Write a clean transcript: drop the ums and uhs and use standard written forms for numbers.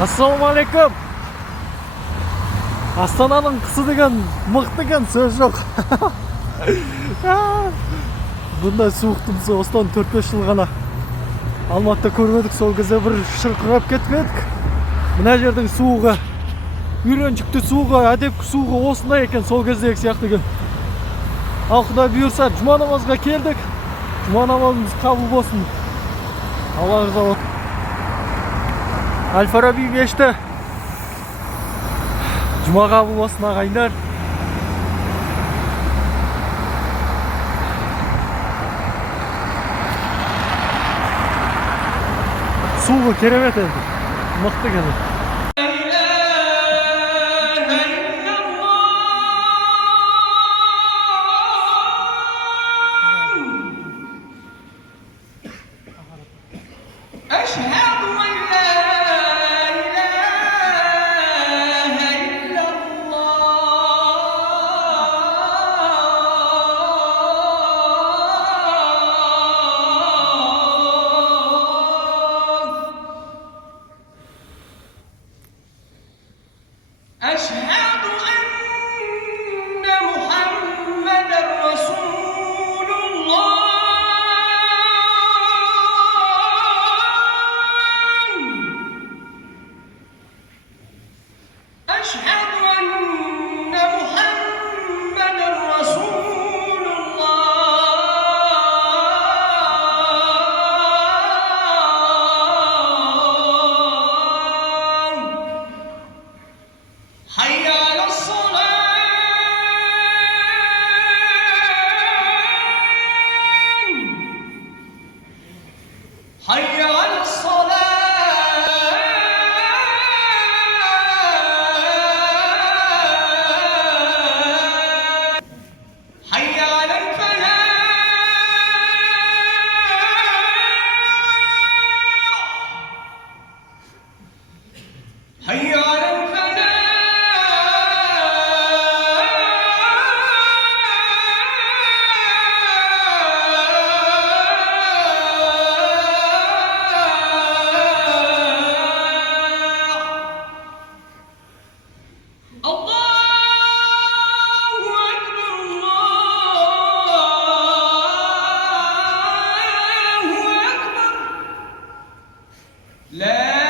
Assalamualaikum. Астананың қысы деген мықты екен, сөз жоқ. Бұндай суықтымсы осыдан 4-5 жыл ғана Алматыда көрмедік. Сол кезде бір шырқырап кетіп едік. Мына жердің суығы, үйреншікті суығы, әдепкі суығы осындай екен, сол кездегі сияқты екен. Ал Құдай бұйырса, жұма намазға келдік. Жұма намазымыз қабыл болсын. Алла разы болсын. Әл-Фараби мешіті. Жұма қабыл болсын ағайындар. Суығы керемет енді. Мықты екен. أشهد أن محمد رسول الله. أشهد أن محمد رسول الله. حي على الصلاة. حي على الصلاة. حي على الفلاح. حي على لا